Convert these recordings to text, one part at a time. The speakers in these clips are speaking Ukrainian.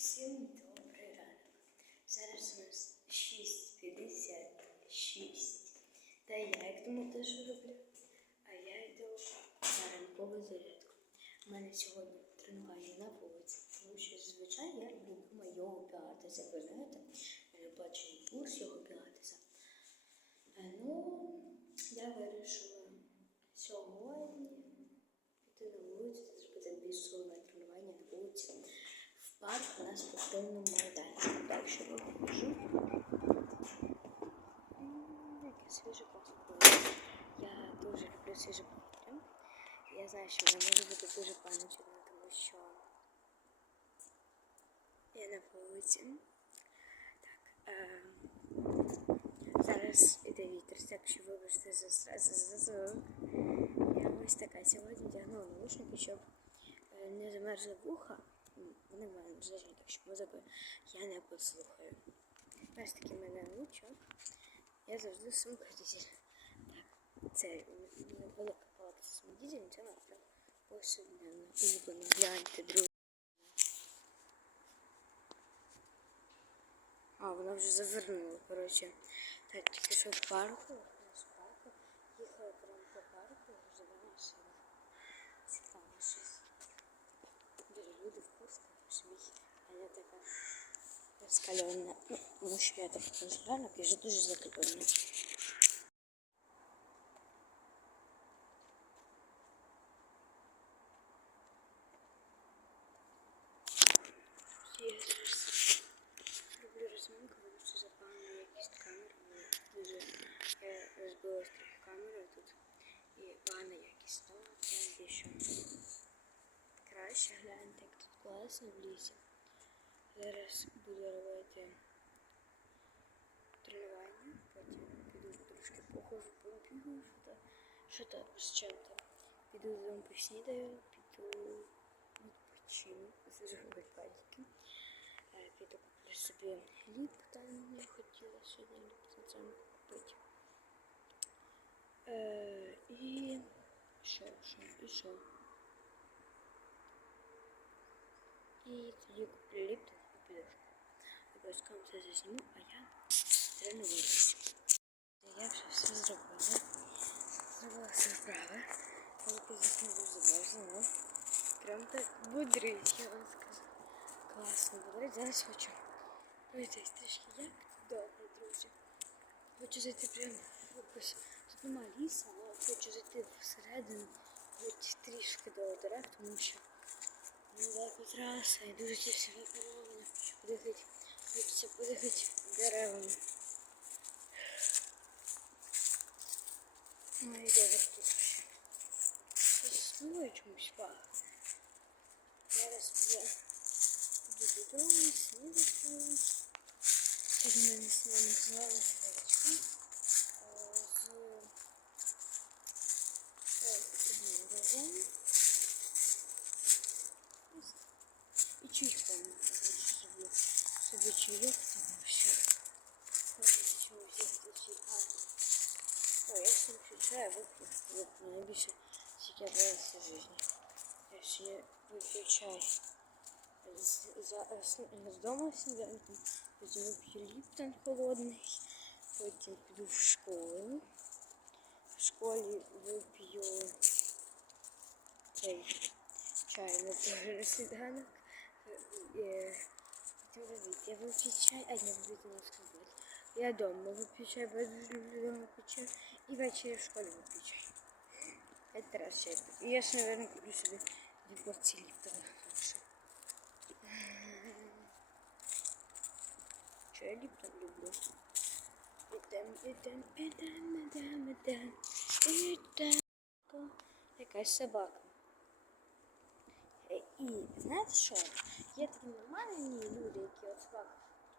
Всім добрий ранок. Зараз у нас 6.56. Та я, як тому теж роблю? А я йду на ранкову зарядку. У мене сьогодні тренування на вулиці, тому що зазвичай я люблю його йогу Як Ви знаєте, я бачу курс його пілатеса. Е, Ну, я вирішила сьогодні піти на вулицю, зробити бісове тренування на вулиці в парк на спортивному майданчику. Я покажу. Яке свіже повітря. Я дуже люблю свіже повітря. Я знаю, що воно може бути дуже панічно, тому що я на вулиці. Так. Е Зараз іде вітер, так що вибачте за за звук. Я ось така сьогодні вдягнула наушники, щоб е, не замерзли вуха. Вони в мене так що музику я не послухаю. Ось такий в мене лучок. Я завжди слухаюся. Так, це невелика палата з дізелем, це моя прям повсякденна улюблена. Гляньте, друзі. А, вона вже завернула, коротше. Так, тільки що в парку, їхала прямо по парку, вже машина. Цікаво щось. Дуже люди в куртках, сміх, а я така розкальона. Ну, тому що я така розкальона, я вже дуже закальона. Я зараз роблю розминку, тому що запалена якість камери. вона Дуже я розбила трохи камеру тут і погана якість. Тому я більше краще гляньте, як тут класно в лісі. Зараз буду робити тренування, потім піду трошки похожу, побігаю, що-то, що-то з чим-то. Піду додому поснідаю, піду відпочину, зажигаю падіки. Е, Піду куплю собі ліптон, я хотіла сьогодні ліптон купити. Е, і що, що, і що? І тоді куплю ліптон і піду. Обов'язково це зазніму, а я тренуюся. Я вже все зробила. Зробила все вправи. Поки засну замерзла, Прям так бодрить, я вам скажу. Класно бодрить. Зараз хочу пройтись трішки. Як добре, друзі. Хочу зайти прямо якось. Тут нема лісу, але хочу зайти всередину, хоч трішки до дерев, тому що недалеко траса і дуже ті всі викоровування. Хочу подихати, хочеться подихати деревами. Ну і добре тут ще. Заснує чомусь пахне. Зараз вже йду додому, снідати. Тут в мене сняна Вот, найбільше тільки боюся в житті. Я ще вип'ю чай з, за, з, з дому сніданком, потім вип'ю ліптон холодний, потім піду в школу. В школі вип'ю цей чай на перший сніданок. Е, Потім робити. Я вип'ю чай, а не вип'ю на сковорі. Я дома выпью чай, дуже люблю дома пить чай. И ввечері в школі выпью чай. Это раз чай. И я ж, наверное, куплю себе две порции липтона. Что я липтон люблю? Ідем, ідем, ідем, ідем, ідем, ідем. Якась собака. Е, І знаєте що? Є такі нормальні люди, які от собака,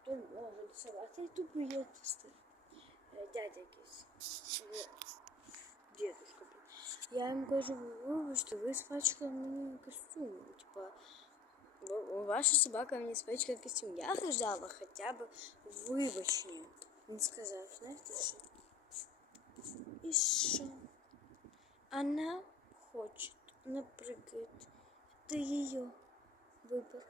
хто може собака, а тупо є е, дядя якийсь. е, Дедушка. блін. Я їм кажу, вибачте, ви спачкали мені костюм. Типа, «Ва- ваша собака мені спачкала костюм. Я ждала хоча б вибачення. Він сказав, знаєте що? І що? Она хочет, напрыгает. Это ее выбор.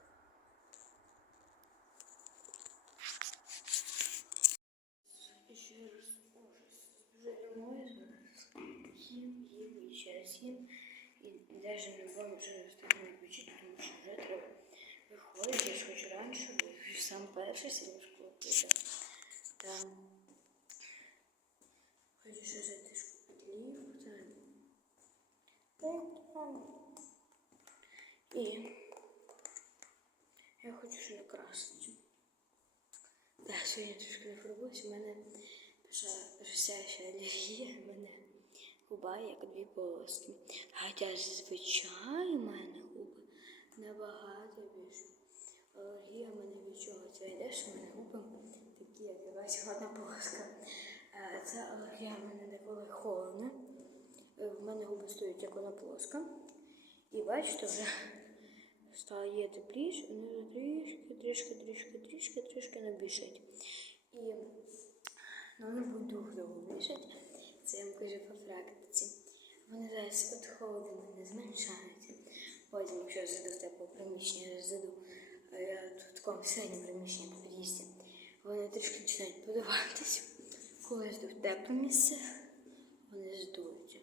8. І навіть не будемо вже встигнути відключити, тому що вже треба виходити. Я ж хоч раніше, бо я сам перший сьогодні в піде. Там. Хочу ще зайти школі. І я хочу ще накрасити. Так, сьогодні трішки не фарбуюсь, у мене росяща алергія, мене губа як дві полоски. Хоча зазвичай у мене губи набагато більше. Алергія мене від чого це йде, що мене губи такі, як якась одна полоска. Е, Це алергія в мене не коли холодно. Е, В мене губи стоять як одна полоска. І бачите, вже стає тепліше, ну трішки, трішки, трішки, трішки, трішки набіжить. І ну, будуть дуже довго більшати. Це я вам кажу по практиці. Вони зараз від холоду не зменшаються. Потім, якщо я зайду в тепле приміщення, я зайду я тут такому середньому приміщенні по під'їзді, вони трішки починають подаватися. Коли я зайду в тепле місце, вони здуються.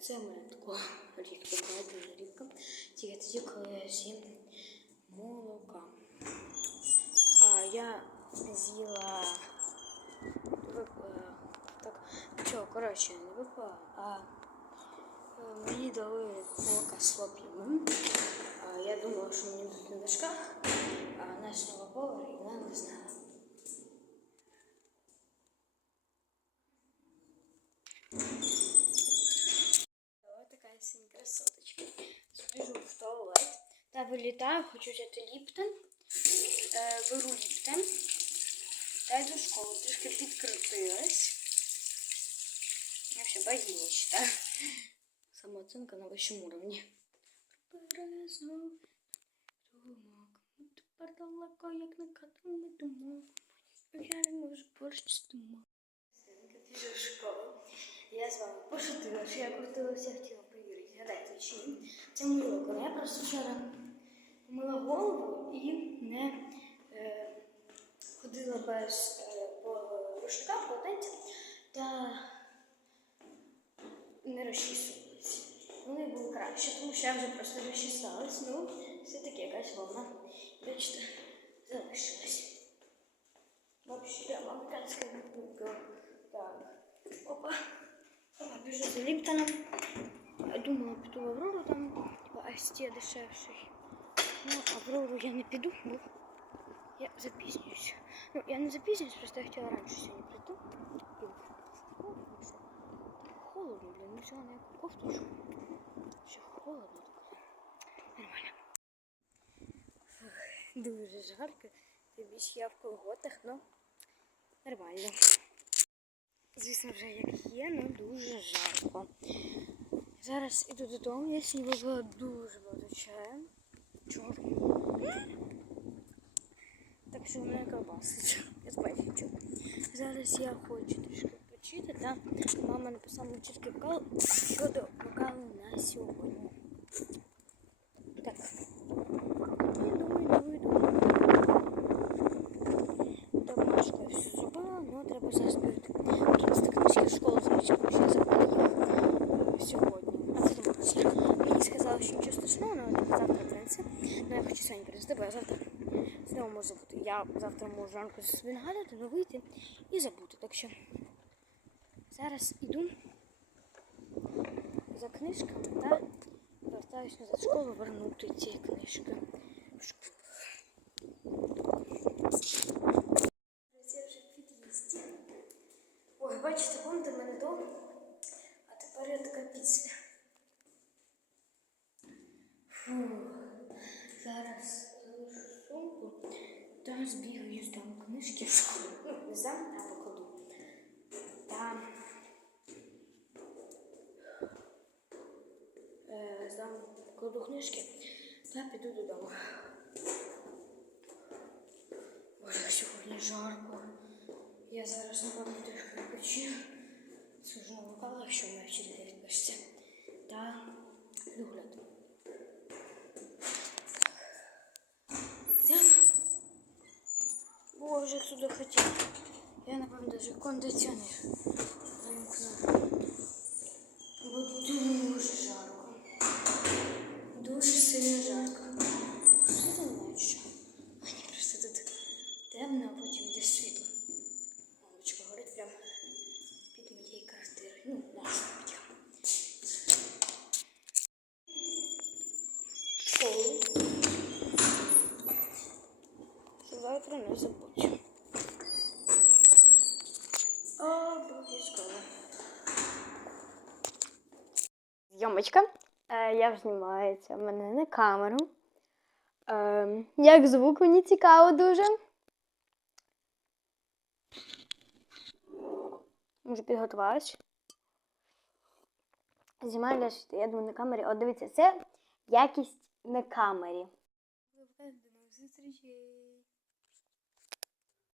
Це мене такого рідко буває, дуже рідко. Тільки тоді, коли я з'їм молока. А я з'їла коротше, не випала, а е, мені дали молока з хлоп'ями. А Я думала, що мені тут на дошках, а наш новоповар і вона не знала. Вот такая синяя красоточка. Забежу в туалет. Та вилітаю, хочу взяти ліптон. Е, беру ліптон. Та йду в школу. Трішки підкрутилась. Тепер далеко, як на катому думок. Я з вами пошутила, що я крутилася, хотіла перевірити, гадайте чи ні. Це мій. Я просто вчора помила голову і не е, ходила без е, по рушниках, полотенця та не розчісувалася. Вони були краще, тому що я вже просто розчісалась. Ну, все-таки якась волна. Бачите, залишилась. Вообще, прям американская куколка. Так, опа. Опа, бежу за Липтоном. Думала, піду в Аврору там, типа Асте дешевший. Ну, Аврору я не піду, бо я запізнююсь. Ну, я не запізнююсь, просто я хотіла раніше сьогодні прийти. І все. Холодно, блін, не взяла ніяку кофточку. Ще холодно так. Нормально. Фух, Дуже жарко. Тобі ж я в колготах, ну нормально. Звісно, вже як є, ну дуже жарко. Зараз іду додому, я сьогодні випила дуже багато чаю. Чорного. Так що мене колбасить. Я спайчу. Зараз я хочу трішки почити, та мама написала чіткий вкал щодо вокалу на сьогодні. Так. Домашку я все зробила, але треба зараз бігти. Принести книжки в школу, звичайно, що я сьогодні. А це думала, Мені сказали, що нічого страшного, але треба завтра принести. Ну я хочу сьогодні принести, бо я завтра знову можу забути. Я завтра можу ранку але вийти і забути. Так що зараз іду за книжками та вертаюсь назад в школу вернути ці книжки в школу. Я вже в під'їзді. Ой, бачите, помните в мене дом, а тепер я така після. Фу. Зараз залишу сумку та збігаю здам книжки в школу. Ну, не здам, а покладу. Та здам покладу книжки та піду додому. Боже, сьогодні жарко. Я зараз напевно трішки відпочину. Сижу на вокалах, що моя вчителька відпишеться. Та піду Боже, сюди хотів. Я, напевно, навіть кондиціонер вимкну. Бо дуже жарко. не жарко. Що ти не що? Мені просто тут темно, а потім йде світло. Лампочка горить прямо під моєю квартирою. Ну, нашою прямо. Школу. Завтра не забудь. Обов'язково. Зйомочка. Е, я знімається в мене на камеру. Е, як звук мені цікаво дуже. Може підготувалась. Знімаю я думаю на камері. От дивіться, це якість на камері. До.